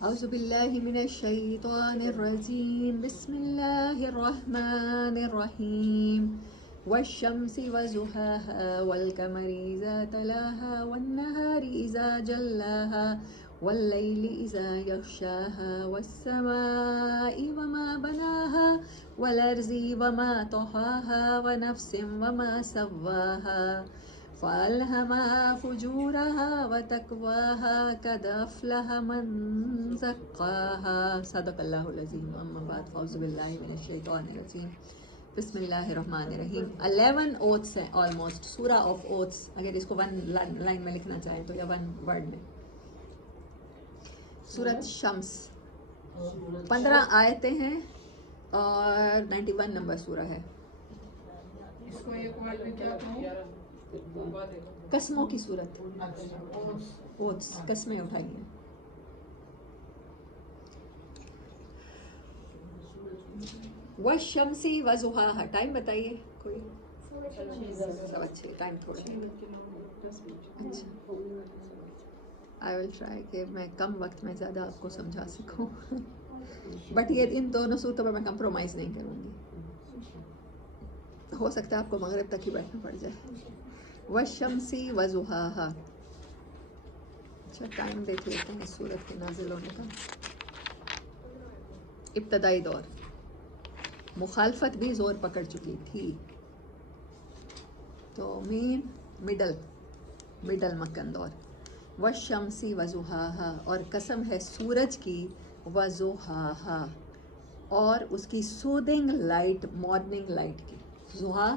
اعوذ باللہ من الشیطان الرجیم بسم اللہ الرحمن الرحیم والشمس وضحاها والقمر اذا تلاها والنهار اذا جلاها والليل اذا يغشاها والسماء وما بناها والارض وما طحاها ونفس وما سواها فألهمها فجورها وتقواها قد أفلح من زكاها صدق اللہ العظیم اما بعد فاعوذ باللہ من الشیطان الرجیم بسم اللہ الرحمن الرحیم 11 اوتھس ہیں آلموسٹ سورہ آف اوتھس اگر اس کو ون لائن میں لکھنا چاہیں تو یا ون ورڈ میں سورۃ شمس 15 آیتیں ہیں اور 91 نمبر سورہ ہے. اس کو ایک ورڈ میں کیا کہوں؟ قسموں کی صورت اوٹس قسمیں اٹھائی ہیں. والشمسی وضحاها ٹائم بتائیے کوئی 6:15 ٹائم تھوڑا اچھا آئی ول ٹرائی کہ میں کم وقت میں زیادہ آپ کو سمجھا سکوں بٹ یہ ان دونوں صورتوں پر میں کمپرومائز نہیں کروں گی. ہو سکتا ہے آپ کو مغرب تک ہی بیٹھنا پڑ جائے. والشمسی وضحاها اچھا ٹائم دیکھ لیتے ہیں سورت کے نازل ہونے کا. ابتدائی دور مخالفت بھی زور پکڑ چکی تھی تو مین مڈل مکن دور. والشمسی وضحاها اور قسم ہے سورج کی وضحاها اور اس کی سودنگ لائٹ مارننگ لائٹ کی. ضحیٰ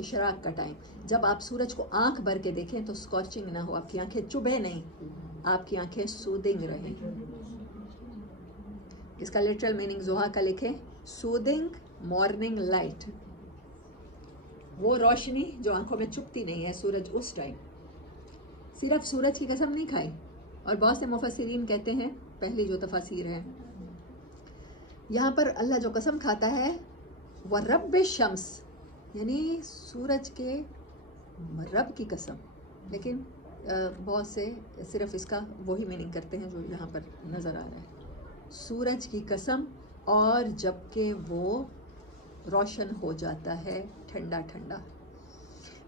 اشراق کا ٹائم جب آپ سورج کو آنکھ بھر کے دیکھیں تو اسکارچنگ نہ ہو, آپ کی آنکھیں چبھے نہیں, آپ کی آنکھیں سودنگ رہیں. اس کا لٹرل میننگ ضحیٰ کا لکھیں سودنگ مارننگ لائٹ, وہ روشنی جو آنکھوں میں چبھتی نہیں ہے. سورج اس ٹائم صرف سورج کی قسم نہیں کھائی, اور بہت سے مفسرین کہتے ہیں پہلی جو تفاسیر ہے یہاں پر اللہ جو قسم کھاتا ہے وہ رب الشمس یعنی سورج کے رب کی قسم, لیکن بہت سے صرف اس کا وہی میننگ کرتے ہیں جو یہاں پر نظر آ رہا ہے. سورج کی قسم اور جب کہ وہ روشن ہو جاتا ہے ٹھنڈا ٹھنڈا.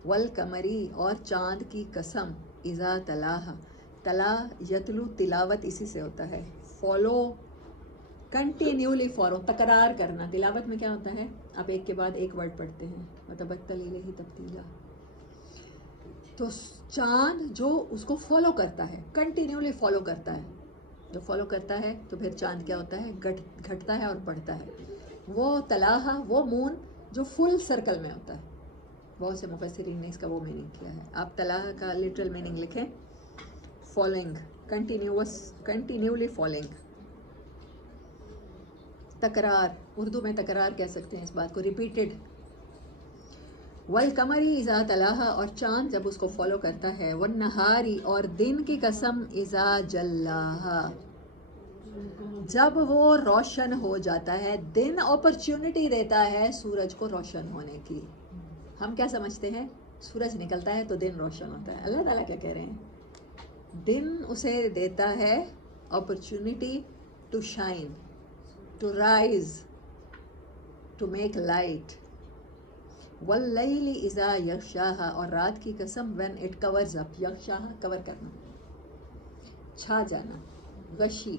والقمری اور چاند کی قسم اذا تلاہا تلا یتلو تلاوت اسی سے ہوتا ہے فالو کنٹینیولی فالو تکرار کرنا. تلاوت میں کیا ہوتا ہے آپ ایک کے بعد ایک ورڈ پڑھتے ہیں وتبتل الیہ تبتیلا. تو چاند جو اس کو فالو کرتا ہے کنٹینیولی فالو کرتا ہے, جو فالو کرتا ہے تو پھر چاند کیا ہوتا ہے گھٹتا ہے اور بڑھتا ہے. وہ تلاہا وہ مون جو فل سرکل میں ہوتا ہے. بہت سے مفسرین نے اس کا وہ میننگ کیا ہے. آپ تلاہا کا لٹرل میننگ لکھیں فالوئنگ کنٹینیولی فالوئنگ. تکرار اردو میں تکرار کہہ سکتے ہیں اس بات کو ریپیٹڈ. والقمری اذا تلاہا اور چاند جب اس کو فالو کرتا ہے. والنہاری اور دن کی قسم اذا جلاہا جب وہ روشن ہو جاتا ہے. دن اپرچونٹی دیتا ہے سورج کو روشن ہونے کی. ہم کیا سمجھتے ہیں سورج نکلتا ہے تو دن روشن ہوتا ہے. اللہ تعالیٰ کیا کہہ رہے ہیں دن اسے دیتا ہے opportunity to shine to rise to make light. واللیل اذا یغشاہا اور رات کی قسم when it covers up. یغشاہا کور کرنا, چھا جانا, غشی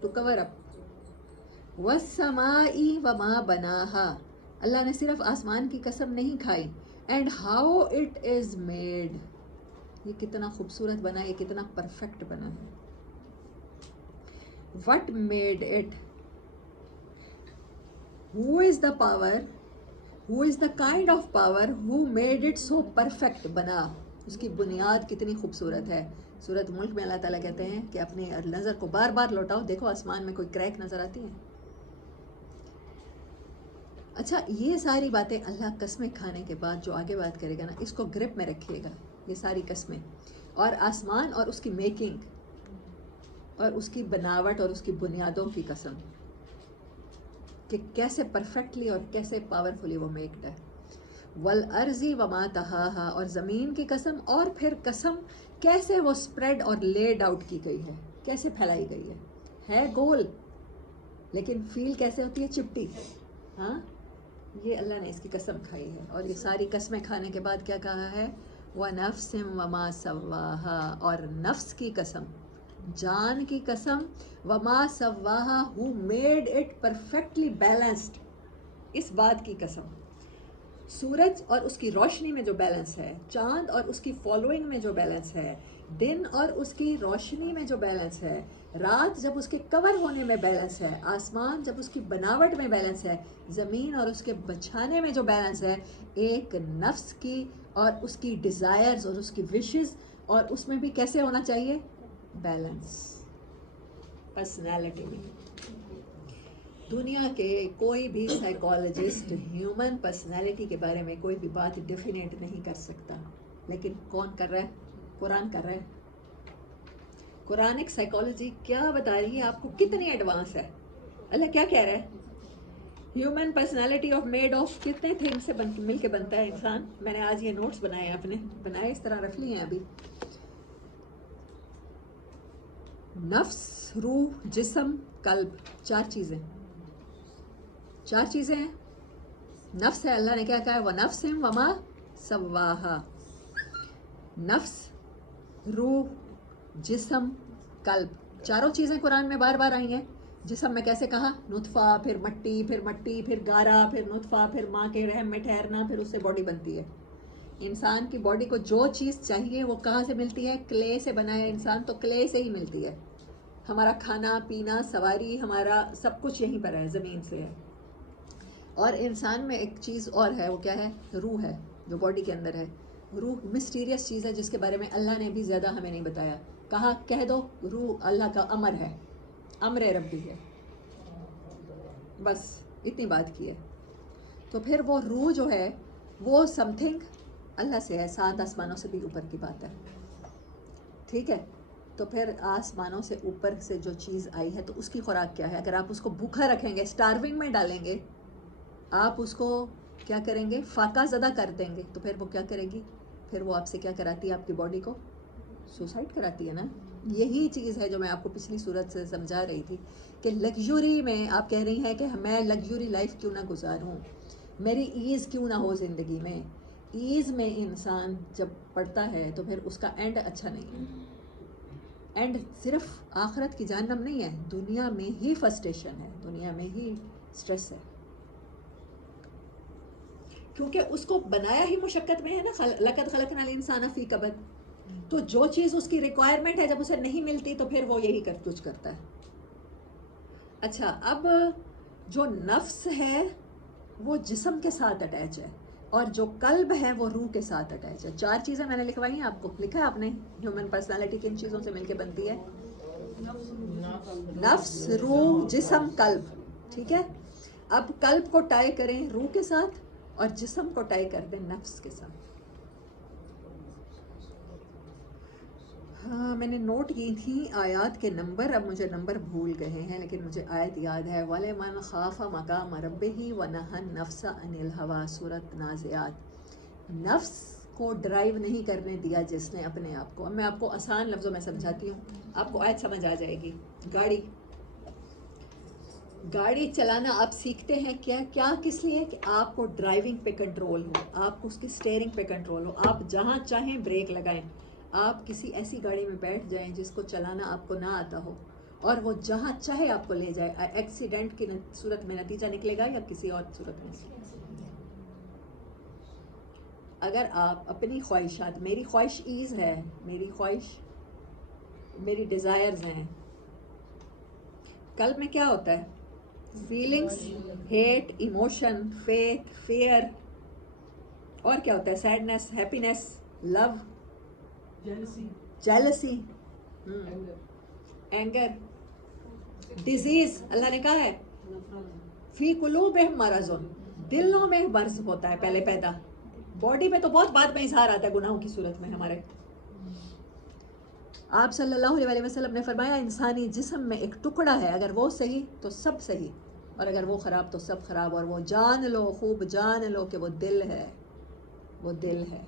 ٹو کور اپ. والسماء وما بناہا اللہ نے صرف آسمان کی قسم نہیں کھائی. And how it is made یہ کتنا خوبصورت بنا, یہ کتنا پرفیکٹ بنا ہے. What made it who is the power who is the kind of power who made it so perfect بنا. اس کی بنیاد کتنی خوبصورت ہے. سورۃ ملک میں اللہ تعالیٰ کہتے ہیں کہ اپنی نظر کو بار بار لوٹاؤ, دیکھو آسمان میں کوئی کریک نظر آتی ہے. اچھا یہ ساری باتیں اللہ قسمیں کھانے کے بعد جو آگے بات کرے گا نا اس کو گرپ میں رکھیے گا. یہ ساری قسمیں اور آسمان اور اس کی میکنگ اور اس کی بناوٹ اور اس کی بنیادوں کی قسم کہ کیسے پرفیکٹلی اور کیسے پاورفلی وہ میکڈ ہے. والارض وما طحاہا اور زمین کی قسم اور پھر قسم کیسے وہ اسپریڈ اور لیڈ آؤٹ کی گئی ہے, کیسے پھیلائی گئی ہے. ہے گول لیکن فیل کیسے ہوتی ہے؟ چپٹی. ہاں یہ اللہ نے اس کی قسم کھائی ہے. اور یہ ساری قسمیں کھانے کے بعد کیا کہا ہے؟ وَنَفْسٍ وَمَا سَوَّاهَا، اور نفس کی قسم، جان کی قسم، وَمَا سَوَّاهَا who made it perfectly balanced، اس بات کی قسم. سورج اور اس کی روشنی میں جو بیلنس ہے، چاند اور اس کی فالوئنگ میں جو بیلنس ہے، دن اور اس کی روشنی میں جو بیلنس ہے، رات جب اس کے کور ہونے میں بیلنس ہے، آسمان جب اس کی بناوٹ میں بیلنس ہے، زمین اور اس کے بچھانے میں جو بیلنس ہے، ایک نفس کی اور اس کی ڈیزائرز اور اس کی وشز، اور اس میں بھی کیسے ہونا چاہیے؟ بیلنس. پرسنالٹی میں دنیا کے کوئی بھی سائیکالوجسٹ ہیومن پرسنالٹی کے بارے میں کوئی بھی بات ڈیفینیٹ نہیں کر سکتا، لیکن کون کر رہا ہے؟ قرآن کر رہا ہے. قرآنک سائیکالوجی کیا بتا رہی ہے آپ کو؟ کتنی ایڈوانس ہے. اللہ کیا کہہ رہا ہے؟ Human personality of made of کتنے تھنگ سے مل کے بنتا ہے انسان. میں نے آج یہ نوٹس بنائے ہیں، اپنے بنائے اس طرح رکھ لیے ہیں ابھی. نفس، روح، جسم، قلب، چار چیزیں ہیں. نفس ہے، اللہ نے کیا کہا ہے؟ وَنَفْسٍ وَمَا سَوَّاهَا. نفس، روح، جسم، قلب، چاروں چیزیں قرآن میں بار بار آئی ہیں. جسم میں کیسے کہا؟ نطفہ، پھر مٹی، پھر گارا، پھر نطفہ، پھر ماں کے رحم میں ٹھہرنا، پھر اس سے باڈی بنتی ہے. انسان کی باڈی کو جو چیز چاہیے وہ کہاں سے ملتی ہے؟ کلے سے بنا ہے انسان، تو کلے سے ہی ملتی ہے. ہمارا کھانا پینا، سواری، ہمارا سب کچھ یہیں پر ہے، زمین سے ہے. اور انسان میں ایک چیز اور ہے، وہ کیا ہے؟ روح ہے، جو باڈی کے اندر ہے. روح مسٹیریس چیز ہے جس کے بارے میں اللہ نے بھی زیادہ ہمیں نہیں بتایا. کہا کہہ دو روح اللہ کا امر ہے، امر ربی ہے، بس اتنی بات کی ہے. تو پھر وہ روح جو ہے وہ سم تھنگ اللہ سے ہے، 7 آسمانوں سے بھی اوپر کی بات ہے. ٹھیک ہے، تو پھر آسمانوں سے اوپر سے جو چیز آئی ہے تو اس کی خوراک کیا ہے؟ اگر آپ اس کو بھوکا رکھیں گے، سٹارونگ میں ڈالیں گے، آپ اس کو کیا کریں گے؟ فاقہ زدہ کر دیں گے، تو پھر وہ کیا کرے گی؟ پھر وہ آپ سے کیا کراتی ہے؟ آپ کی باڈی کو سوسائڈ کراتی ہے نا. یہی چیز ہے جو میں آپ کو پچھلی صورت سے سمجھا رہی تھی کہ لگژوری میں آپ کہہ رہی ہیں کہ میں لگژوری لائف کیوں نہ گزاروں، میری ایز کیوں نہ ہو زندگی میں. ایز میں انسان جب پڑتا ہے تو پھر اس کا اینڈ اچھا نہیں ہے. اینڈ صرف آخرت کی جہنم نہیں ہے، دنیا میں ہی فرسٹریشن ہے، دنیا میں ہی سٹریس ہے، کیونکہ اس کو بنایا ہی مشقت میں ہے نا. لقد خلقنا الانسان فی کبد. تو جو چیز اس کی ریکوائرمنٹ ہے جب اسے نہیں ملتی تو پھر وہ یہی کچھ کرتا ہے. اچھا، اب جو نفس ہے وہ جسم کے ساتھ اٹیچ ہے، اور جو قلب ہے وہ روح کے ساتھ اٹیچ ہے. 4 چیزیں میں نے لکھوائی ہیں آپ کو. لکھا ہے آپ نے ہیومن پرسنالٹی کن چیزوں سے مل کے بنتی ہے؟ نفس، روح، جسم، قلب. ٹھیک ہے، اب قلب کو ٹائی کریں روح کے ساتھ اور جسم کو ٹائی کر دیں نفس کے ساتھ. ہاں میں نے نوٹ کی تھی آیات کے نمبر، اب مجھے نمبر بھول گئے ہیں، لیکن مجھے آیت یاد ہے. وَلِمَنْ خَافَ مَقَامَ رَبِّهِ وَنَهَى النَّفْسَ عَنِ الْهَوَىٰ، سورۃ نازعات. نفس کو ڈرائیو نہیں کرنے دیا جس نے اپنے آپ کو. اب میں آپ کو آسان لفظوں میں سمجھاتی ہوں، آپ کو آیت سمجھ آ جائے گی. گاڑی چلانا آپ سیکھتے ہیں کیا کس لیے؟ کہ آپ کو ڈرائیونگ پہ کنٹرول ہو، آپ کو اس کی اسٹیئرنگ پہ کنٹرول ہو، آپ جہاں چاہیں بریک لگائیں. آپ کسی ایسی گاڑی میں بیٹھ جائیں جس کو چلانا آپ کو نہ آتا ہو، اور وہ جہاں چاہے آپ کو لے جائے. ایکسیڈنٹ کی صورت میں نتیجہ نکلے گا یا کسی اور صورت میں؟ اگر آپ اپنی خواہشات، میری خواہش ایز ہے، میری خواہش، میری ڈیزائرز ہیں. قلب میں کیا ہوتا ہے؟ Feelings, hate, emotion, faith, fear, اور کیا ہوتا ہے؟ Sadness, happiness, love, jealousy, anger, disease. اللہ نے کہا ہے فی قلوبہم مرض، دلوں میں مرض ہوتا ہے پہلے پیدا، باڈی میں تو بہت بعد میں اظہار آتا ہے گناہوں کی صورت میں ہمارے. آپ صلی اللہ علیہ وسلم نے فرمایا انسانی جسم میں ایک ٹکڑا ہے، اگر وہ صحیح تو سب صحیح، اور اگر وہ خراب تو سب خراب. اور وہ جان لو، خوب جان لو کہ وہ دل ہے، وہ دل ہے،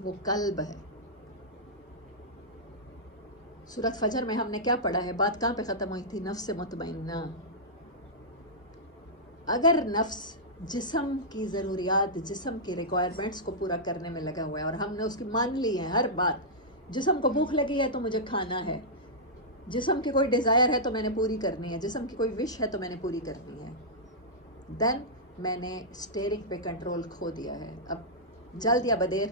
وہ قلب ہے. سورۃ فجر میں ہم نے کیا پڑھا ہے؟ بات کہاں پہ ختم ہوئی تھی؟ نفس مطمئنہ. اگر نفس جسم کی ضروریات، جسم کی ریکوائرمنٹس کو پورا کرنے میں لگا ہوا ہے اور ہم نے اس کی مان لی ہے ہر بات، جسم کو بھوک لگی ہے تو مجھے کھانا ہے، جسم کی کوئی ڈیزائر ہے تو میں نے پوری کرنی ہے، جسم کی کوئی وش ہے تو میں نے پوری کرنی ہے، دین میں نے اسٹیئرنگ پہ کنٹرول کھو دیا ہے. اب جلد یا بدیر،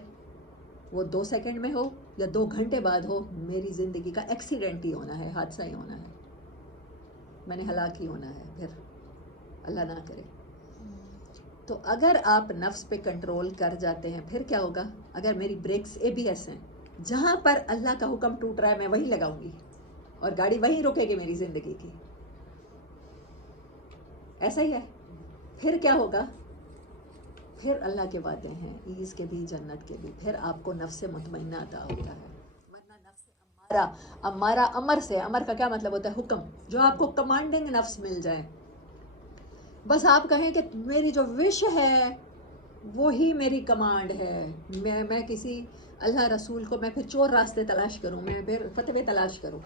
وہ 2 سیکنڈ میں ہو یا 2 گھنٹے بعد ہو، میری زندگی کا ایکسیڈنٹ ہی ہونا ہے، حادثہ ہی ہونا ہے، میں نے ہلاک ہی ہونا ہے، پھر اللہ نہ کرے. تو اگر آپ نفس پہ کنٹرول کر جاتے ہیں پھر کیا ہوگا؟ اگر میری بریکس ABS ہیں، جہاں پر اللہ کا حکم ٹوٹ رہا ہے میں وہیں لگاؤں گی اور گاڑی وہیں رکے گی میری زندگی کی. ایسا ہی ہے. پھر کیا ہوگا؟ پھر اللہ کے وعدے ہیں، عیز کے بھی جنت کے بھی، پھر آپ کو نفس مطمئنہ عطا ہوتا ہے. ورنہ نفس امارہ، امر سے، امر کا کیا مطلب ہوتا ہے؟ حکم. جو آپ کو کمانڈنگ نفس مل جائے، بس آپ کہیں کہ میری جو وش ہے وہی میری کمانڈ ہے، میں کسی اللہ رسول کو، میں پھر چور راستے تلاش کروں، میں پھر فتوے تلاش کروں.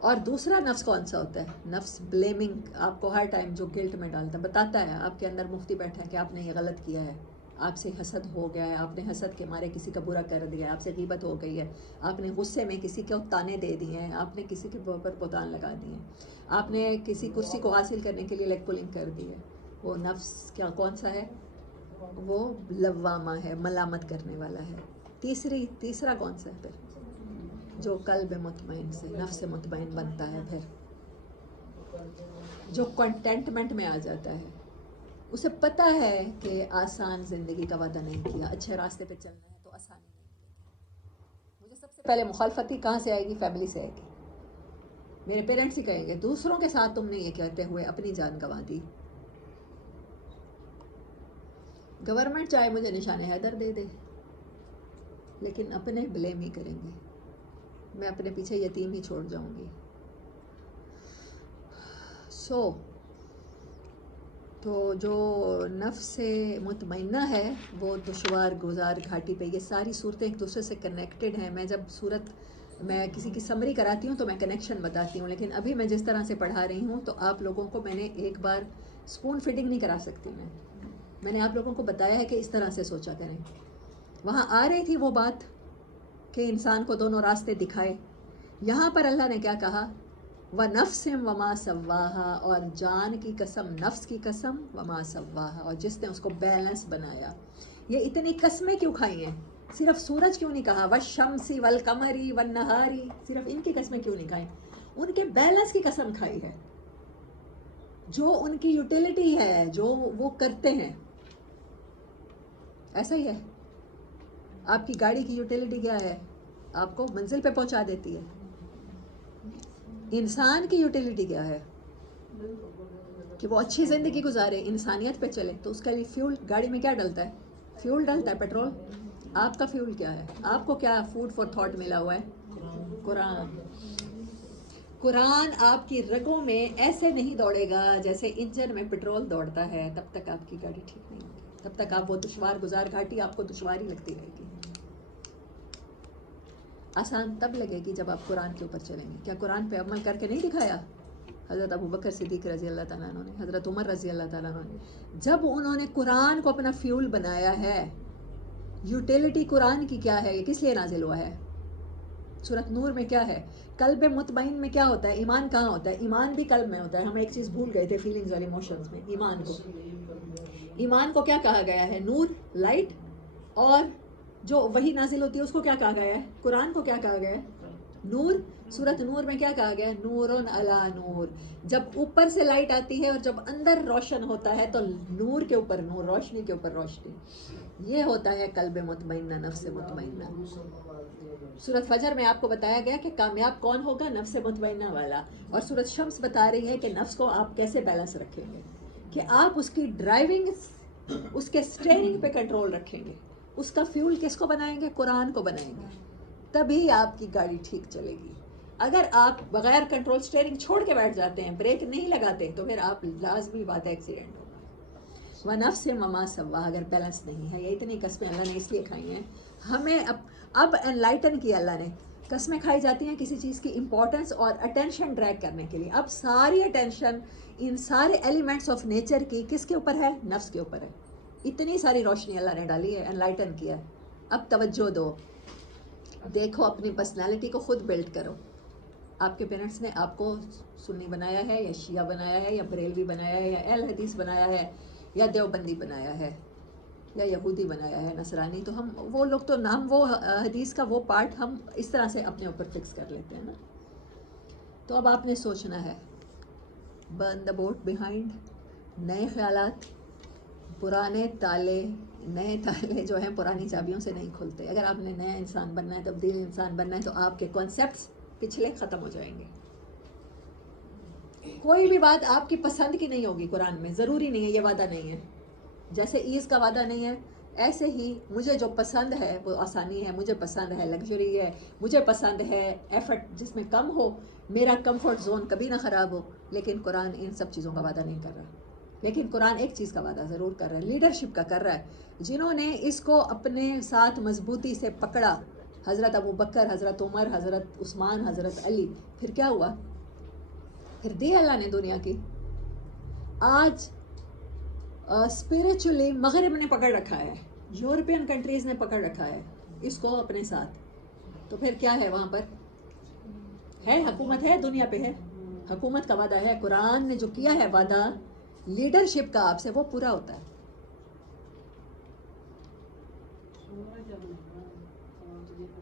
اور دوسرا نفس کون سا ہوتا ہے؟ نفس بلیمنگ، آپ کو ہر ٹائم جو گلٹ میں ڈالتا ہے، بتاتا ہے آپ کے اندر مفتی بیٹھا ہے کہ آپ نے یہ غلط کیا ہے، آپ سے حسد ہو گیا ہے، آپ نے حسد کے مارے کسی کا برا کر دیا ہے، آپ سے غیبت ہو گئی ہے، آپ نے غصے میں کسی کو تانے دے دیے ہیں، آپ نے کسی کے اوپر بہتان لگا دیے ہیں، آپ نے کسی کرسی کو حاصل کرنے کے لیے لیگ پولنگ کر دی ہے. وہ نفس کیا کون سا ہے؟ وہ لوامہ ہے، ملامت کرنے والا ہے. تیسرا کون سا ہے پھر؟ جو قلب مطمئن سے نفس مطمئن بنتا ہے، پھر جو کنٹینٹمنٹ میں آ جاتا ہے، اسے پتہ ہے کہ آسان زندگی کا وعدہ نہیں کیا، اچھے راستے پہ چلنا ہے تو آسانی نہیں ملے گی. مجھے سب سے پہلے مخالفتی کہاں سے آئے گی؟ فیملی سے آئے گی. میرے پیرنٹس ہی کہیں گے دوسروں کے ساتھ تم نے یہ کہتے ہوئے اپنی جان گنوا دی. گورنمنٹ چاہے مجھے نشان حیدر دے دے، لیکن اپنے بلیم ہی کریں گے، میں اپنے پیچھے یتیم ہی چھوڑ جاؤں گی. تو جو نفس سے مطمئنہ ہے وہ دشوار گزار گھاٹی پہ، یہ ساری صورتیں ایک دوسرے سے کنیکٹڈ ہیں. میں جب میں کسی کی سمری کراتی ہوں تو میں کنیکشن بتاتی ہوں، لیکن ابھی میں جس طرح سے پڑھا رہی ہوں تو آپ لوگوں کو میں نے ایک بار اسپون فیڈنگ نہیں کرا سکتی. میں نے آپ لوگوں کو بتایا ہے کہ اس طرح سے سوچا کریں. وہاں آ رہی تھی وہ بات کہ انسان کو دونوں راستے دکھائے. یہاں پر اللہ نے کیا کہا؟ وَنَفْسٍ وَمَا سَوَّاهَا، اور جان کی قسم، نفس کی قسم، وَمَا سَوَّاهَا، اور جس نے اس کو بیلنس بنایا. یہ اتنی قسمیں کیوں کھائی ہیں؟ صرف سورج کیوں نہیں کہا؟ وَالشَّمْسِ وَالْقَمَرِ وَالنَّهَارِ، صرف ان کی قسمیں کیوں نہیں کھائیں؟ ان کے بیلنس کی قسم کھائی ہے، جو ان کی یوٹیلیٹی ہے، جو وہ کرتے ہیں. ایسا ہی ہے. آپ کی گاڑی کی یوٹیلیٹی کیا ہے؟ آپ کو منزل پہ پہنچا دیتی ہے. انسان کی یوٹیلیٹی کیا ہے؟ کہ وہ اچھی زندگی گزارے، انسانیت پہ چلے. تو اس کے لیے فیول، گاڑی میں کیا ڈلتا ہے؟ فیول ڈلتا ہے، پیٹرول. آپ کا فیول کیا ہے؟ آپ کو کیا فوڈ فار تھاٹ ملا ہوا ہے؟ قرآن. قرآن آپ کی رگوں میں ایسے نہیں دوڑے گا جیسے انجن میں پیٹرول دوڑتا ہے، تب تک آپ کی گاڑی ٹھیک نہیں ہوگی، تب تک آپ وہ دشوار گزار گھاٹی آپ کو دشواری لگتی رہے گی. آسان تب لگے گی جب آپ قرآن کے اوپر چلیں گے. کیا قرآن پہ عمل کر کے نہیں دکھایا حضرت ابوبکر صدیق رضی اللہ تعالیٰ عنہ نے، حضرت عمر رضی اللہ تعالیٰ عنہ نے؟ جب انہوں نے قرآن کو اپنا فیول بنایا ہے. یوٹیلیٹی قرآن کی کیا ہے؟ یہ کس لیے نازل ہوا ہے؟ سورۃ نور میں کیا ہے؟ قلب مطمئن میں کیا ہوتا ہے؟ ایمان کہاں ہوتا ہے؟ ایمان بھی قلب میں ہوتا ہے. ہم ایک چیز بھول گئے تھے فیلنگز اور ایموشنز میں. ایمان کو کیا کہا گیا ہے؟ نور، لائٹ. اور جو وہی نازل ہوتی ہے اس کو کیا کہا گیا ہے؟ قرآن کو کیا کہا گیا ہے؟ نور. سورۃ نور میں کیا کہا گیا ہے؟ نورن علی نور. جب اوپر سے لائٹ آتی ہے اور جب اندر روشن ہوتا ہے تو نور کے اوپر نور، روشنی کے اوپر روشنی. یہ ہوتا ہے قلب مطمئنہ، نفس مطمئنہ. سورۃ فجر میں آپ کو بتایا گیا کہ کامیاب کون ہوگا؟ نفس مطمئنہ والا. اور سورۃ شمس بتا رہی ہے کہ نفس کو آپ کیسے بیلنس رکھیں گے، کہ آپ اس کی ڈرائیونگ، اس کے اسٹیئرنگ پہ کنٹرول رکھیں گے. اس کا فیول کس کو بنائیں گے؟ قرآن کو بنائیں گے. تبھی آپ کی گاڑی ٹھیک چلے گی. اگر آپ بغیر کنٹرول اسٹیئرنگ چھوڑ کے بیٹھ جاتے ہیں، بریک نہیں لگاتے، تو پھر آپ لازمی بات ہے ایکسیڈنٹ ہوگا. وَنَفْسٍ وَمَا سَوَّاهَا، اگر بیلنس نہیں ہے. یہ اتنی قسمیں اللہ نے اس لیے کھائی ہیں ہمیں اب انلائٹن کیا اللہ نے. قسمیں کھائی جاتی ہیں کسی چیز کی امپورٹنس اور اٹینشن ڈریگ کرنے کے لیے. اب ساری اٹینشن ان سارے ایلیمنٹس آف نیچر کی کس کے اوپر ہے؟ نفس کے اوپر ہے. اتنی ساری روشنی اللہ نے ڈالی ہے, انلائٹن کیا ہے. اب توجہ دو, دیکھو اپنی پرسنالٹی کو خود بلڈ کرو. آپ کے پیرنٹس نے آپ کو سنی بنایا ہے یا شیعہ بنایا ہے یا بریلوی بنایا ہے یا اہل حدیث بنایا ہے یا دیوبندی بنایا ہے یا یہودی بنایا ہے, نصرانی. تو ہم وہ لوگ تو نام وہ حدیث کا وہ پارٹ ہم اس طرح سے اپنے اوپر فکس کر لیتے ہیں نا. تو اب آپ نے سوچنا ہے, برن دا بوٹ بیہائنڈ. نئے خیالات, پرانے تالے, نئے تالے جو ہیں پرانی چابیوں سے نہیں کھلتے. اگر آپ نے نیا انسان بننا ہے, تبدیل انسان بننا ہے, تو آپ کے کانسیپٹس پچھلے ختم ہو جائیں گے. کوئی بھی بات آپ کی پسند کی نہیں ہوگی قرآن میں, ضروری نہیں ہے, یہ وعدہ نہیں ہے. جیسے ایز کا وعدہ نہیں ہے, ایسے ہی مجھے جو پسند ہے وہ آسانی ہے, مجھے پسند ہے لگژری ہے, مجھے پسند ہے ایفرٹ جس میں کم ہو, میرا کمفرٹ زون کبھی نہ خراب ہو. لیکن قرآن ان سب چیزوں کا وعدہ نہیں کر رہا. لیکن قرآن ایک چیز کا وعدہ ضرور کر رہا ہے, لیڈرشپ کا کر رہا ہے. جنہوں نے اس کو اپنے ساتھ مضبوطی سے پکڑا, حضرت ابو بکر, حضرت عمر, حضرت عثمان, حضرت علی, پھر کیا ہوا؟ پھر دی اللہ نے دنیا کی. آج اسپریچولی مغرب نے پکڑ رکھا ہے, یورپین کنٹریز نے پکڑ رکھا ہے اس کو اپنے ساتھ. تو پھر کیا ہے وہاں پر؟ ہے حکومت, ہے دنیا پہ, ہے حکومت کا وعدہ ہے. قرآن نے جو کیا ہے وعدہ لیڈرشپ کا آپ سے, وہ پورا ہوتا ہے.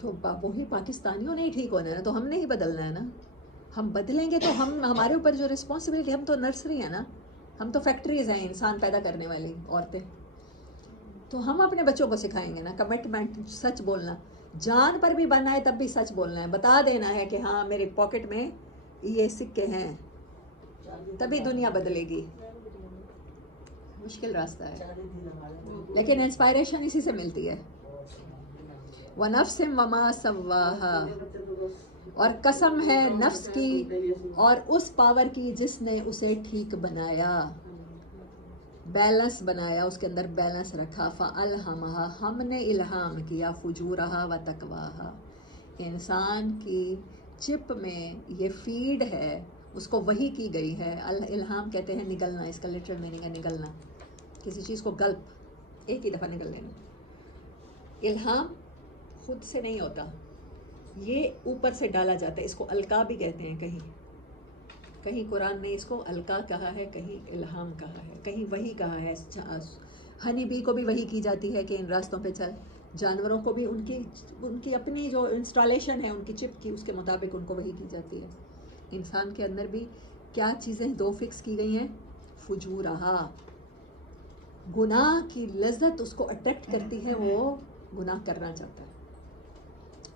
تو وہی پاکستانیوں نے ہی ٹھیک ہونا ہے نا, تو ہم نے ہی بدلنا ہے نا. ہم بدلیں گے تو ہمارے اوپر جو رسپانسبلٹی, ہم تو نرسری ہیں نا, ہم تو فیکٹریز ہیں انسان پیدا کرنے والی عورتیں. تو ہم اپنے بچوں کو سکھائیں گے نا کمٹمنٹ, سچ بولنا. جان پر بھی بننا ہے تب بھی سچ بولنا ہے, بتا دینا ہے کہ ہاں میرے پاکٹ میں یہ سکے ہیں, تبھی دنیا بدلے گی. مشکل راستہ ہے لیکن انسپائریشن اسی سے ملتی ہے. وَنَفْسٍ وَمَا سَوَّاهَا, اور قسم ہے نفس کی اور اس پاور کی جس نے اسے ٹھیک بنایا, بیلنس بنایا, اس کے اندر بیلنس رکھا. فَأَلْهَمَهَا, ہم نے الہام کیا, فُجُورَهَا وَتَقْوَاهَا, انسان کی چپ میں یہ فیڈ ہے, اس کو وحی کی گئی ہے. الہام کہتے ہیں نگلنا, اس کا لٹرل میننگ ہے نگلنا, کسی چیز کو گلپ, ایک ہی دفعہ نگل لینا. الہام خود سے نہیں ہوتا, یہ اوپر سے ڈالا جاتا ہے. اس کو القا بھی کہتے ہیں. کہیں قرآن نے اس کو القا کہا ہے, کہیں الہام کہا ہے, کہیں وحی کہا ہے. ہنی بی کو بھی وحی کی جاتی ہے کہ ان راستوں پہ چل. جانوروں کو بھی ان کی اپنی جو انسٹالیشن ہے ان کی چپ کی, اس کے مطابق ان کو وحی کی جاتی ہے. انسان کے اندر بھی کیا چیزیں دو فکس کی گئی ہیں؟ فجورہا, گناہ کی لذت اس کو اٹریکٹ کرتی ہے, وہ گناہ کرنا چاہتا ہے.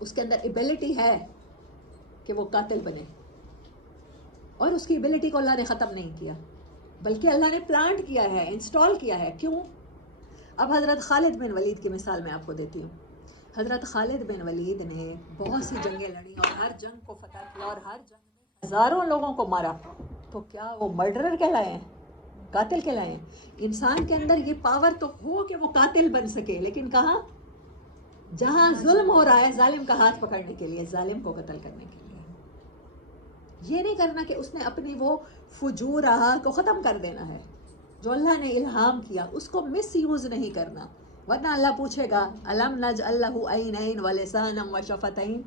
اس کے اندر ایبیلٹی ہے کہ وہ قاتل بنے, اور اس کی ایبیلٹی کو اللہ نے ختم نہیں کیا, بلکہ اللہ نے پلانٹ کیا ہے, انسٹال کیا ہے. کیوں؟ اب حضرت خالد بن ولید کی مثال میں آپ کو دیتی ہوں. حضرت خالد بن ولید نے بہت سی جنگیں لڑی اور ہر جنگ کو فتح کیا, اور ہر جنگ میں ہزاروں لوگوں کو مارا. تو کیا وہ مرڈرر کہلائے ہیں, قاتل کہلائے ہیں؟ انسان کے اندر یہ پاور تو ہو کہ وہ قاتل بن سکے, لیکن کہاں؟ جہاں ظلم ہو رہا ہے, ظالم کا ہاتھ پکڑنے کے لیے, ظالم کو قتل کرنے کے لیے. یہ نہیں کرنا کہ اس نے اپنی وہ فجورہا کو ختم کر دینا ہے. جو اللہ نے الہام کیا اس کو مس یوز نہیں کرنا, ورنہ اللہ پوچھے گا الم نجعل لہ عینین ولسانا وشفتین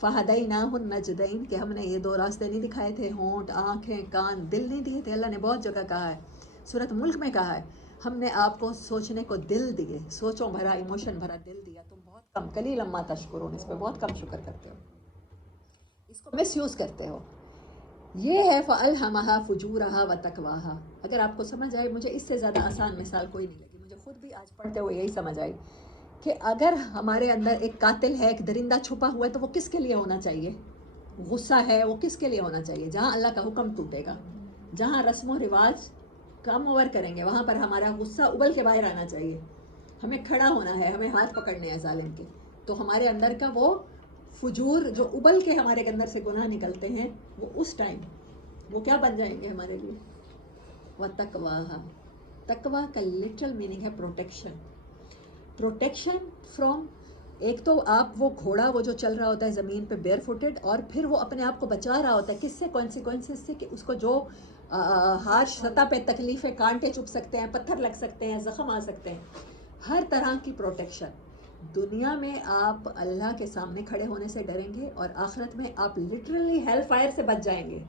فہدیناہ النجدین, کہ ہم نے یہ دو راستے نہیں دکھائے تھے, ہونٹ, آنکھیں, کان, دل نہیں دیے تھے. اللہ نے بہت جگہ کہا ہے, سورۃ ملک میں کہا ہے, ہم نے آپ کو سوچنے کو دل دیے, سوچوں بھرا, ایموشن بھرا دل دیا. تم بہت کم, قلیلا ما تشکرون, اس پہ بہت کم شکر کرتے ہو, اس کو مس یوز کرتے ہو. یہ ہے فَأَلْهَمَهَا فُجُورَهَا وَتَقْوَاهَا. اگر آپ کو سمجھ آئے, مجھے اس سے زیادہ آسان مثال کوئی نہیں لگی, مجھے خود بھی آج پڑھتے ہوئے یہی سمجھ آئی کہ اگر ہمارے اندر ایک قاتل ہے, ایک درندہ چھپا ہوا ہے, تو وہ کس کے لیے ہونا چاہیے؟ غصہ ہے, وہ کس کے لیے ہونا چاہیے؟ جہاں اللہ کا حکم ٹوٹے گا, جہاں رسم و رواج کم اوور کریں گے, وہاں پر ہمارا غصہ ابل کے باہر آنا چاہیے. ہمیں کھڑا ہونا ہے, ہمیں ہاتھ پکڑنے ہیں ظالم کے. تو ہمارے اندر کا وہ فجور جو ابل کے ہمارے اندر سے گناہ نکلتے ہیں, وہ اس ٹائم وہ کیا بن جائیں گے ہمارے لیے؟ وَتَقْوَاهَا. تقویٰ کا لٹرل میننگ ہے پروٹیکشن. پروٹیکشن فرام ایک تو آپ وہ گھوڑا وہ جو چل رہا ہوتا ہے زمین پہ بیئر فوٹڈ، اور پھر وہ اپنے آپ کو بچا رہا ہوتا ہے کس سے؟ کانسیکوینسز سے، کہ اس کو جو ہارش سطح پہ تکلیفیں، کانٹے چبھ سکتے ہیں، پتھر لگ سکتے ہیں، زخم آ سکتے ہیں، ہر طرح کی پروٹیکشن۔ دنیا میں آپ اللہ کے سامنے کھڑے ہونے سے ڈریں گے، اور آخرت میں آپ لٹرلی ہیل فائر سے بچ جائیں گے۔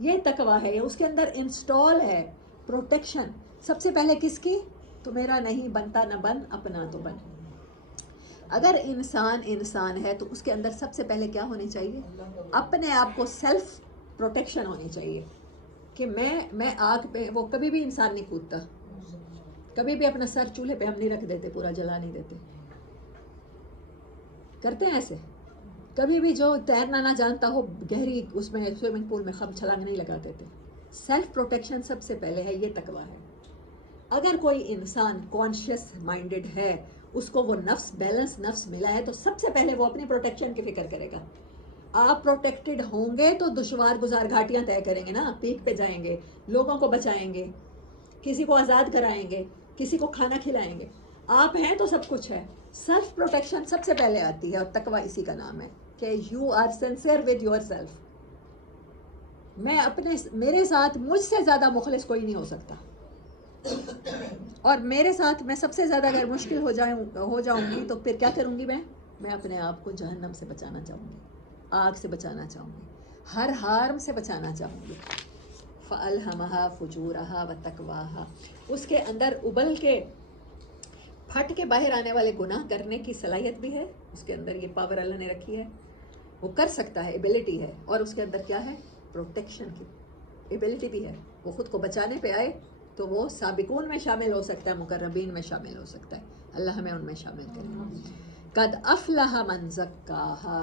یہ تقویٰ ہے، اس کے اندر انسٹال ہے پروٹیکشن۔ سب سے پہلے کس کی؟ تو میرا نہیں بنتا نہ بن، اپنا تو بن۔ اگر انسان ہے تو اس کے اندر سب سے پہلے کیا ہونی چاہیے؟ اپنے آپ کو سیلف پروٹیکشن ہونی چاہیے، کہ میں آگ پہ، وہ کبھی بھی انسان نہیں کودتا، کبھی بھی اپنا سر چولہے پہ ہم نہیں رکھ دیتے، پورا جلا نہیں دیتے، کرتے ہیں ایسے؟ کبھی بھی جو تیرنا نہ جانتا ہو گہری اس میں سوئمنگ پول میں ہم چھلانگ نہیں لگاتے تھے۔ سیلف پروٹیکشن سب سے پہلے ہے، یہ تقویٰ ہے۔ اگر کوئی انسان کانشیس مائنڈڈ ہے، اس کو وہ نفس، بیلنس نفس ملا ہے، تو سب سے پہلے وہ اپنی پروٹیکشن کی فکر کرے گا۔ آپ پروٹیکٹڈ ہوں گے تو دشوار گزار گھاٹیاں طے کریں گے نا، پیک پہ جائیں گے، لوگوں کو بچائیں گے، کسی کو آزاد کرائیں گے، کسی کو کھانا کھلائیں گے۔ آپ ہیں تو سب کچھ ہے۔ سیلف پروٹیکشن سب سے پہلے آتی ہے، اور تقویٰ اسی کا نام ہے کہ you are sincere with yourself. میرے ساتھ مجھ سے زیادہ مخلص کوئی نہیں ہو سکتا، اور میرے ساتھ میں سب سے زیادہ اگر مشکل ہو جاؤں گی تو پھر کیا کروں گی؟ میں اپنے آپ کو جہنم سے بچانا چاہوں گی، آگ سے بچانا چاہوں گی، ہر ہارم سے بچانا چاہوں گی۔ فَأَلْهَمَهَا فُجُورَهَا وَتَقْوَاهَا، اس کے اندر ابل کے پھٹ کے باہر آنے والے گناہ کرنے کی صلاحیت بھی ہے، اس کے اندر یہ پاور اللہ نے رکھی ہے، وہ کر سکتا ہے، ایبلٹی ہے، اور اس کے اندر کیا ہے؟ پروٹیکشن کی ایبلٹی بھی ہے۔ وہ خود کو بچانے پہ آئے تو وہ سابقون میں شامل ہو سکتا ہے، مقربین میں شامل ہو سکتا ہے، اللہ ہمیں ان میں شامل کرے۔ قد افلح من زکاہا،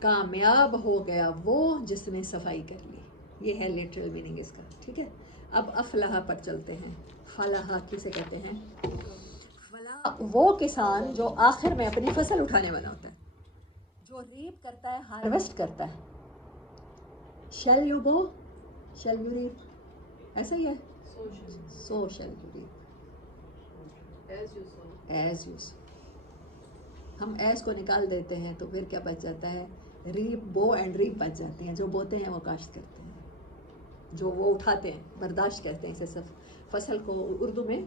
کامیاب ہو گیا وہ جس نے صفائی کر لی، یہ ہے لٹرل میننگ اس کا، ٹھیک ہے؟ اب افلاح پر چلتے ہیں۔ فلاح کسے کہتے ہیں؟ فلاح وہ کسان جو آخر میں اپنی فصل اٹھانے والا ہوتا ہے، جو ریپ کرتا ہے، ہارویسٹ کرتا ہے۔ Shall you bow, shall you reap, ایسا ہی ہے، so shall you reap as you sow. ہم ایز کو نکال دیتے ہیں تو پھر کیا بچ جاتا ہے؟ ریپ، بو اینڈ ریپ بچ جاتی ہیں۔ جو بوتے ہیں وہ کاشت کرتے ہیں، جو وہ اٹھاتے ہیں، برداشت کرتے ہیں اسے سب۔ فصل کو اردو میں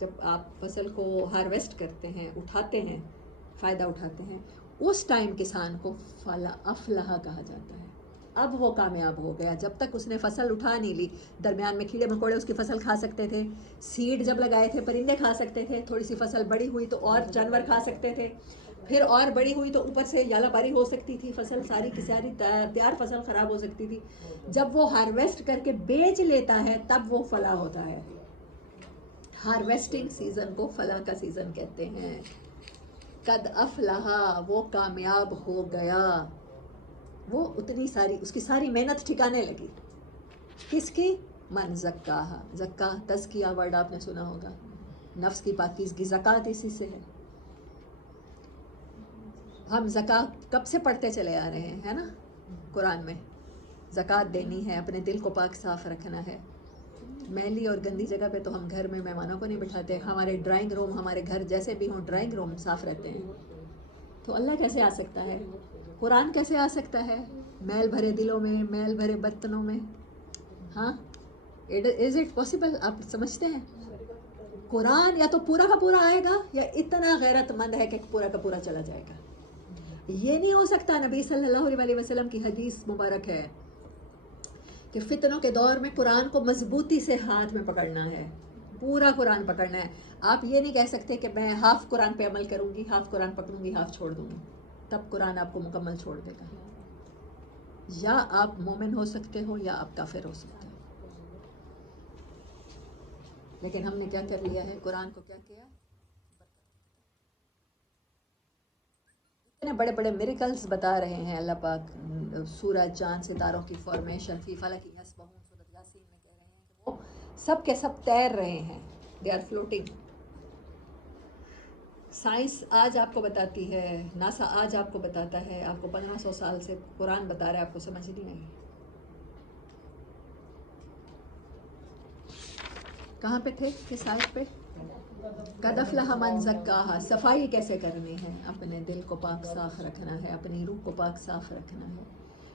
جب آپ فصل کو ہارویسٹ کرتے ہیں، اٹھاتے ہیں، فائدہ اٹھاتے ہیں، اس ٹائم کسان کو افلاح کہا جاتا ہے۔ اب وہ کامیاب ہو گیا۔ جب تک اس نے فصل اٹھا نہیں لی، درمیان میں کیڑے مکوڑے اس کی فصل کھا سکتے تھے، سیڈ جب لگائے تھے پرندے کھا سکتے تھے، تھوڑی سی فصل بڑی ہوئی تو اور جانور کھا سکتے تھے، پھر اور بڑی ہوئی تو اوپر سے یالہ باری ہو سکتی تھی، فصل ساری کی ساری تیار فصل خراب ہو سکتی تھی۔ جب وہ ہارویسٹ کر کے بیچ لیتا ہے تب وہ فلاح ہوتا ہے۔ ہارویسٹنگ سیزن کو فلاح کا سیزن کہتے ہیں۔ قد افلاح، وہ کامیاب ہو گیا، وہ اتنی ساری اس کی ساری محنت ٹھکانے لگی۔ کس کی؟ من زکاہا، زکا تزکیہ ورڈ آپ نے سنا ہوگا، نفس کی پاکیزگی، زکوٰۃ اسی سے ہے۔ ہم زکوٰۃ کب سے پڑھتے چلے آ رہے ہیں، ہے نا؟ قرآن میں زکوٰۃ دینی ہے، اپنے دل کو پاک صاف رکھنا ہے۔ میلی اور گندی جگہ پہ تو ہم گھر میں مہمانوں کو نہیں بٹھاتے، ہمارے ڈرائنگ روم، ہمارے گھر جیسے بھی ہوں ڈرائنگ روم صاف رہتے ہیں۔ تو اللہ کیسے آ سکتا ہے؟ قرآن کیسے آ سکتا ہے میل بھرے دلوں میں، میل بھرے برتنوں میں؟ ہاں، از اٹ پاسبل؟ آپ سمجھتے ہیں قرآن یا تو پورا کا پورا آئے گا یا اتنا غیرت مند ہے کہ پورا کا پورا چلا جائے گا؟ یہ نہیں ہو سکتا۔ نبی صلی اللہ علیہ وسلم کی حدیث مبارک ہے کہ فتنوں کے دور میں قرآن کو مضبوطی سے ہاتھ میں پکڑنا ہے، پورا قرآن پکڑنا ہے۔ آپ یہ نہیں کہہ سکتے کہ میں ہاف قرآن پہ عمل کروں گی، ہاف قرآن پکڑوں گی، ہاف چھوڑ دوں گی، تب قرآن آپ کو مکمل چھوڑ دے گا۔ یا آپ مومن ہو سکتے ہو یا آپ کافر ہو سکتے ہو، لیکن ہم نے کیا کر لیا ہے؟ قرآن کو کیا کیا؟ اتنے بڑے بڑے میریکلز بتا رہے ہیں اللہ پاک، سورج، چاند، ستاروں کی فارمیشن، فی فلک یسبحون، سورۃ یاسین میں کہہ رہے ہیں کہ وہ سب کے سب تیر رہے ہیں، دے آر فلوٹنگ۔ سائنس آج آپ کو بتاتی ہے، ناسا آج آپ کو بتاتا ہے، آپ کو 1500 سال سے قرآن بتا رہا ہے، آپ کو سمجھ نہیں آئی؟ کہاں پہ تھے؟ کس آیت پہ؟ قد افلح من زکاہا، صفائی کیسے کرنی ہے؟ اپنے دل کو پاک صاف رکھنا ہے، اپنی روح کو پاک صاف رکھنا ہے،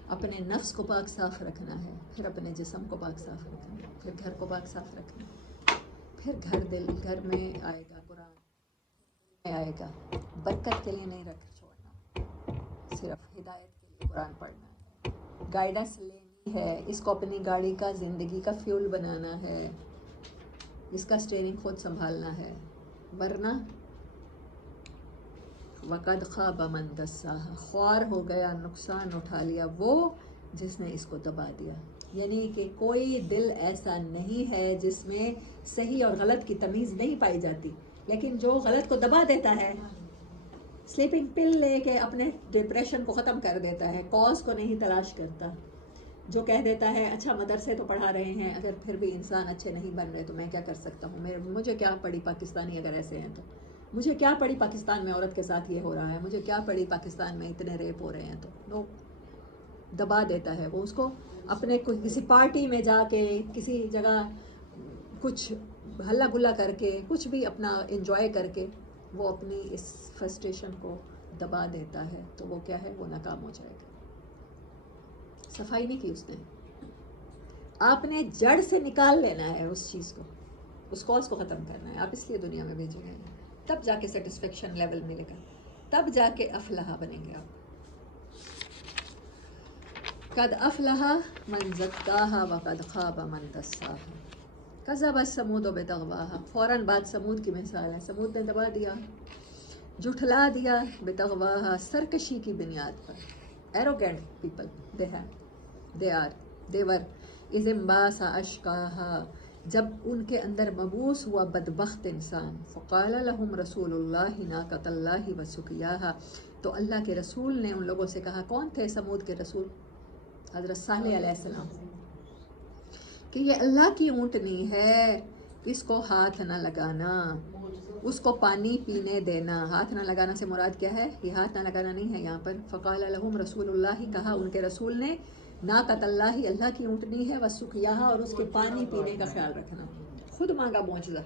اپنے نفس کو پاک صاف رکھنا ہے، پھر اپنے جسم کو پاک صاف رکھنا ہے، پھر گھر کو پاک صاف رکھنا ہے، پھر گھر میں آئے گا قرآن میں آئے گا، برکت کے لیے نہیں رکھ چھوڑنا، صرف ہدایت کے لیے قرآن پڑھنا ہے، گائیڈنس لینی ہے، اس کو اپنی گاڑی کا زندگی کا فیول بنانا ہے، اس کا اسٹیئرنگ خود سنبھالنا ہے، ورنہ وقد خواب من دساہا، خوار ہو گیا، نقصان اٹھا لیا وہ جس نے اس کو دبا دیا. یعنی کہ کوئی دل ایسا نہیں ہے جس میں صحیح اور غلط کی تمیز نہیں پائی جاتی، لیکن جو غلط کو دبا دیتا ہے، سلیپنگ پل لے کے اپنے ڈپریشن کو ختم کر دیتا ہے، کاز کو نہیں تلاش کرتا، جو کہہ دیتا ہے اچھا مدرسے تو پڑھا رہے ہیں، اگر پھر بھی انسان اچھے نہیں بن رہے تو میں کیا کر سکتا ہوں، مجھے کیا پڑی پاکستانی اگر ایسے ہیں تو، مجھے کیا پڑی پاکستان میں عورت کے ساتھ یہ ہو رہا ہے، مجھے کیا پڑی پاکستان میں اتنے ریپ ہو رہے ہیں، تو لوگ دبا دیتا ہے وہ اس کو، اپنے کسی پارٹی میں جا کے کسی جگہ کچھ ہلا گلا کر کے کچھ بھی اپنا انجوائے کر کے وہ اپنی اس فرسٹریشن کو دبا دیتا ہے، تو وہ کیا ہے، وہ ناکام ہو جائے گا. صفائی نہیں کی اس نے، آپ نے جڑ سے نکال لینا ہے اس چیز کو، اس کاز کو ختم کرنا ہے. آپ اس لیے دنیا میں بھیجے گئے ہیں، تب جا کے سیٹسفیکشن لیول ملے گا، تب جا کے افلاح بنیں گے آپ. قد افلح من زکاہا وقد خواب من دساہا. کذب ثمود بطغواہا، فوراً بعد سمود کی مثال ہے، سمود نے دبا دیا، جھٹلا دیا، بطغواہا، سرکشی کی بنیاد پر. ایروگینٹ پیپل they were اذ انبعث اشقاہا، جب ان کے اندر مبعوث ہوا بدبخت انسان. فقال لهم رسول اللہ ناقۃ اللہ وسقیاہا، تو اللہ کے رسول نے ان لوگوں سے کہا. کون تھے سمود کے رسول؟ حضرت صالح علیہ السلام، کہ یہ اللہ کی اونٹنی ہے، اس کو ہاتھ نہ لگانا، اس کو پانی پینے دینا. ہاتھ نہ لگانا سے مراد کیا ہے؟ یہ ہاتھ نہ لگانا نہیں ہے یہاں پر. فقال لهم رسول اللہ، کہا ان کے رسول نے، ناقۃ اللہ، اللہ کی اونٹنی ہے، وسقیاہا، اور اس کے پانی پینے کا خیال رکھنا. خود مانگا معجزہ.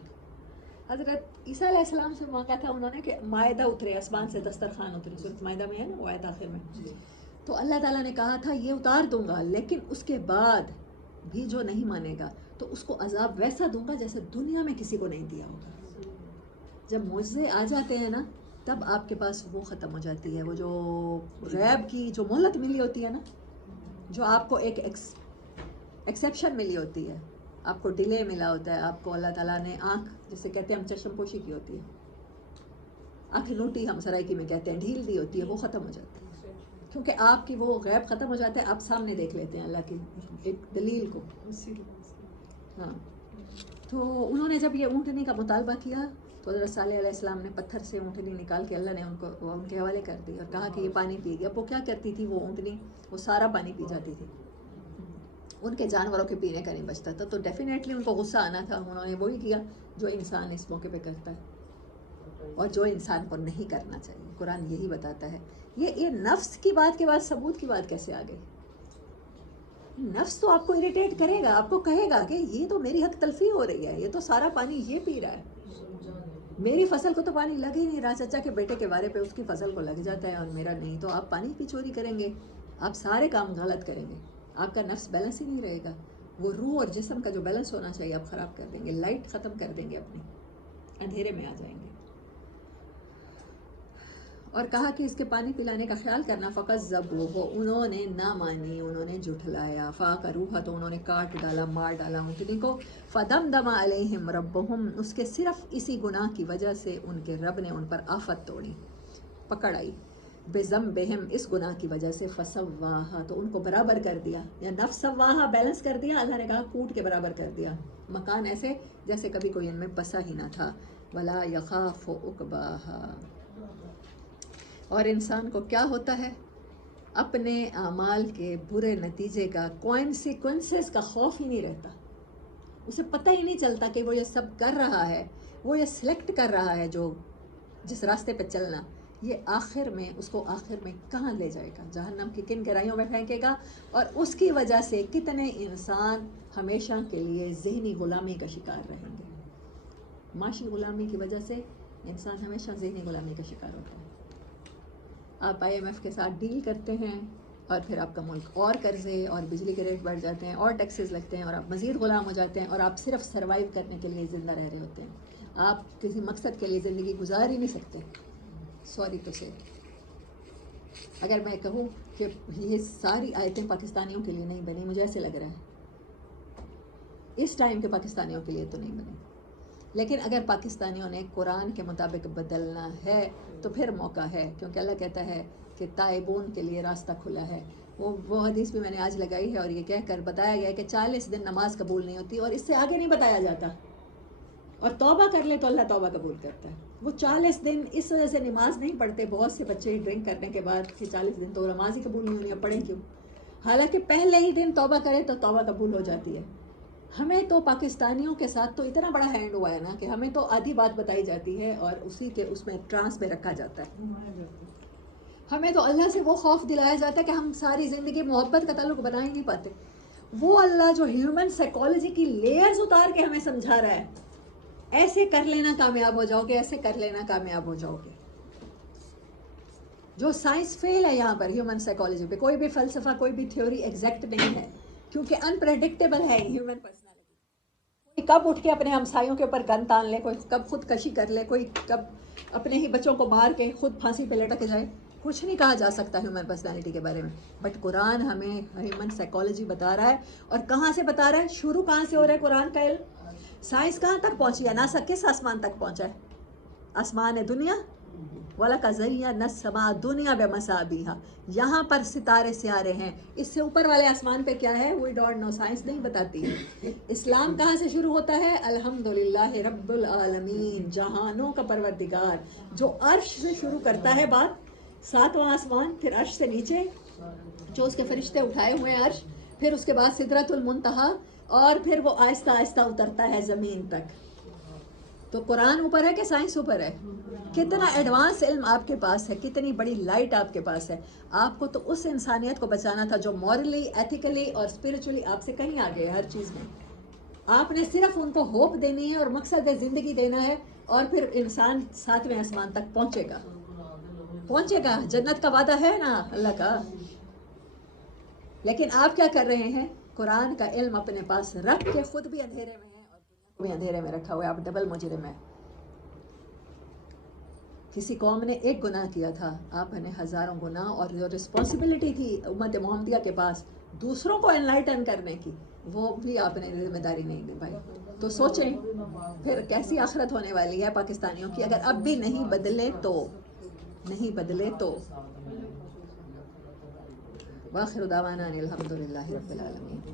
حضرت عیسیٰ علیہ السلام سے مانگا تھا انہوں نے کہ مائدہ اترے، آسمان سے دسترخوان اترے، سورۃ مائدہ میں ہے نا وہ آیت آخر میں. تو اللہ تعالیٰ نے کہا تھا یہ اتار دوں گا، لیکن اس کے بعد بھی جو نہیں مانے گا تو اس کو عذاب ویسا دوں گا جیسے دنیا میں کسی کو نہیں دیا ہوگا. جب معجزے آ جاتے ہیں نا تب آپ کے پاس وہ ختم ہو جاتی ہے، وہ جو غیب کی جو مہلت ملی ہوتی ہے نا، جو آپ کو ایک ایکسیپشن ملی ہوتی ہے، آپ کو ڈیلے ملا ہوتا ہے، آپ کو اللہ تعالیٰ نے آنکھ، جسے کہتے ہیں ہم چشم پوشی کی ہوتی ہے، آنکھ لوٹی ہم سرائکی میں کہتے ہیں، ڈھیل دی ہوتی ہے، وہ ختم ہو جاتی ہے، کیونکہ آپ کی وہ غیب ختم ہو جاتا ہے، آپ سامنے دیکھ لیتے ہیں اللہ کی ایک دلیل کو. ہاں، تو انہوں نے جب یہ اونٹنی کا مطالبہ کیا تو حضرت صالح علیہ السلام نے پتھر سے اونٹنی نکال کے اللہ نے ان کے حوالے کر دی اور کہا کہ یہ پانی پی گیا. اب وہ کیا کرتی تھی وہ اونٹنی؟ وہ سارا پانی پی جاتی تھی، ان کے جانوروں کے پینے کا نہیں بچتا تھا. تو ڈیفینیٹلی ان کو غصہ آنا تھا، انہوں نے وہی کیا جو انسان اس موقع پہ کرتا ہے اور جو انسان کو نہیں کرنا چاہیے. قرآن یہی بتاتا ہے. یہ نفس کی بات کے بعد ثبوت کی بات کیسے آ گئی؟ نفس تو آپ کو اریٹیٹ کرے گا، آپ کو کہے گا کہ یہ تو میری حق تلفی ہو رہی ہے، یہ تو سارا پانی یہ پی رہا ہے، میری فصل کو تو پانی لگ ہی نہیں رہا. چچا کے بیٹے کے بارے پہ اس کی فصل کو لگ جاتا ہے اور میرا نہیں، تو آپ پانی کی چوری کریں گے، آپ سارے کام غلط کریں گے، آپ کا نفس بیلنس ہی نہیں رہے گا. وہ روح اور جسم کا جو بیلنس ہونا چاہیے آپ خراب کر دیں گے، لائٹ ختم کر دیں گے، اپنی اندھیرے میں آ جائیں گے. اور کہا کہ اس کے پانی پلانے کا خیال کرنا. فَكَذَّبُوهُ، انہوں نے نہ مانی، انہوں نے جھٹلایا. فَعَقَرُوهَا، تو انہوں نے کاٹ ڈالا، مار ڈالا اونٹنی کو. فَدَمْدَمَ عَلَيْهِمْ رَبُّهُمْ، اس کے صرف اسی گناہ کی وجہ سے ان کے رب نے ان پر آفت توڑی، پکڑ آئی. بِذَنبِهِمْ، اس گناہ کی وجہ سے. فَسَوَّاهَا، تو ان کو برابر کر دیا، یا نفس سواہا، بیلنس کر دیا. اللہ نے کہا کوٹ کے برابر کر دیا، مکان ایسے جیسے کبھی کوئی ان میں بسا ہی نہ تھا. وَلَا يَخَافُ عُقْبَاهَا، اور انسان کو کیا ہوتا ہے؟ اپنے اعمال کے برے نتیجے کا، کوئنسیکوینسز کا خوف ہی نہیں رہتا. اسے پتہ ہی نہیں چلتا کہ وہ یہ سب کر رہا ہے، وہ یہ سلیکٹ کر رہا ہے جو جس راستے پہ چلنا، یہ آخر میں اس کو آخر میں کہاں لے جائے گا، جہنم کی کن گہرائیوں میں پھینکے گا. اور اس کی وجہ سے کتنے انسان ہمیشہ کے لیے ذہنی غلامی کا شکار رہیں گے. معاشی غلامی کی وجہ سے انسان ہمیشہ ذہنی غلامی کا شکار ہوتا ہے. آپ IMF کے ساتھ ڈیل کرتے ہیں اور پھر آپ کا ملک اور قرضے اور بجلی کے ریٹ بڑھ جاتے ہیں اور ٹیکسز لگتے ہیں اور آپ مزید غلام ہو جاتے ہیں اور آپ صرف سروائیو کرنے کے لیے زندہ رہ رہے ہوتے ہیں. آپ کسی مقصد کے لیے زندگی گزار ہی نہیں سکتے. سوری تو سے اگر میں کہوں کہ یہ ساری آیتیں پاکستانیوں کے لیے نہیں بنی، مجھے ایسے لگ رہا ہے اس ٹائم کے پاکستانیوں کے لیے تو نہیں بنی، لیکن اگر پاکستانیوں نے قرآن کے مطابق بدلنا ہے تو پھر موقع ہے، کیونکہ اللہ کہتا ہے کہ تائبون کے لیے راستہ کھلا ہے. وہ حدیث بھی میں نے آج لگائی ہے اور یہ کہہ کر بتایا گیا ہے کہ 40 دن نماز قبول نہیں ہوتی اور اس سے آگے نہیں بتایا جاتا، اور توبہ کر لے تو اللہ توبہ قبول کرتا ہے. وہ 40 دن اس وجہ سے نماز نہیں پڑھتے بہت سے بچے ڈرنک کرنے کے بعد کہ 40 دن تو نماز ہی قبول نہیں ہونی، اب پڑھیں کیوں؟ حالانکہ پہلے ہی دن توبہ کرے تو توبہ قبول ہو جاتی ہے. ہمیں تو پاکستانیوں کے ساتھ تو اتنا بڑا ہینڈ ہوا ہے نا کہ ہمیں تو آدھی بات بتائی جاتی ہے اور اسی کے اس میں ٹرانس میں رکھا جاتا ہے. ہمیں تو اللہ سے وہ خوف دلایا جاتا ہے کہ ہم ساری زندگی محبت کا تعلق بنا ہی نہیں پاتے. وہ اللہ جو ہیومن سائیکالوجی کی لیئرز اتار کے ہمیں سمجھا رہا ہے، ایسے کر لینا کامیاب ہو جاؤ گے، ایسے کر لینا کامیاب ہو جاؤ گے. جو سائنس فیل ہے یہاں پر ہیومن سائیکالوجی پہ، کوئی بھی فلسفہ کوئی بھی تھیوری ایگزیکٹ نہیں ہے کیونکہ انپریڈکٹیبل ہے ہیومن پرسنالٹی. کوئی کب اٹھ کے اپنے ہمسایوں کے اوپر گن تان لے، کوئی کب خودکشی کر لے، کوئی کب اپنے ہی بچوں کو مار کے خود پھانسی پہ لٹک جائے، کچھ نہیں کہا جا سکتا ہیومن پرسنالٹی کے بارے میں. بٹ قرآن ہمیں ہیومن سائیکالوجی بتا رہا ہے. اور کہاں سے بتا رہا ہے؟ شروع کہاں سے ہو رہا ہے قرآن کا علم؟ سائنس کہاں تک پہنچی ہے؟ ناسا کس آسمان تک پہنچا ہے؟ آسمان دنیا. وَلَقَدْ زَيَّنَّا السَّمَاءَ الدُّنْيَا بِمَصَابِيحَ، یہاں پر ستارے سیارے ہیں. اس سے اوپر والے آسمان پہ کیا ہے وی ڈونٹ نو، سائنس نہیں بتاتی. اسلام کہاں سے شروع ہوتا ہے؟ الحمدللہ رب العالمین، جہانوں کا پروردگار، جو عرش سے شروع کرتا ہے بات، 7واں آسمان، پھر عرش سے نیچے جو اس کے فرشتے اٹھائے ہوئے ہیں عرش، پھر اس کے بعد سدرۃ المنتہا، اور پھر وہ آہستہ آہستہ اترتا ہے زمین تک. تو قرآن اوپر ہے کہ سائنس اوپر ہے؟ کتنا ایڈوانس علم آپ کے پاس ہے، کتنی بڑی لائٹ آپ کے پاس ہے. آپ کو تو اس انسانیت کو بچانا تھا جو مورلی، ایتھیکلی اور اسپرچولی آپ سے کہیں آگے ہے ہر چیز میں. آپ نے صرف ان کو ہوپ دینی ہے اور مقصد زندگی دینا ہے، اور پھر انسان 7ویں آسمان تک پہنچے گا. پہنچے گا، جنت کا وعدہ ہے نا اللہ کا. لیکن آپ کیا کر رہے ہیں؟ قرآن کا علم اپنے پاس رکھ کے خود بھی اندھیرے میں ہیں اور دنیا کو بھی اندھیرے میں رکھا ہوا ہے. آپ ڈبل مجرم ہیں. کسی قوم نے ایک گناہ کیا تھا، آپ نے ہزاروں گناہ، اور جو رسپانسبلٹی تھی امت محمدیہ کے پاس دوسروں کو انلائٹن کرنے کی، وہ بھی آپ نے ذمہ داری نہیں نبھائی. تو سوچیں پھر کیسی آخرت ہونے والی ہے پاکستانیوں کی اگر اب بھی نہیں بدلے تو. نہیں بدلے تو. وآخر دعوانا ان الحمدللہ رب العالمین.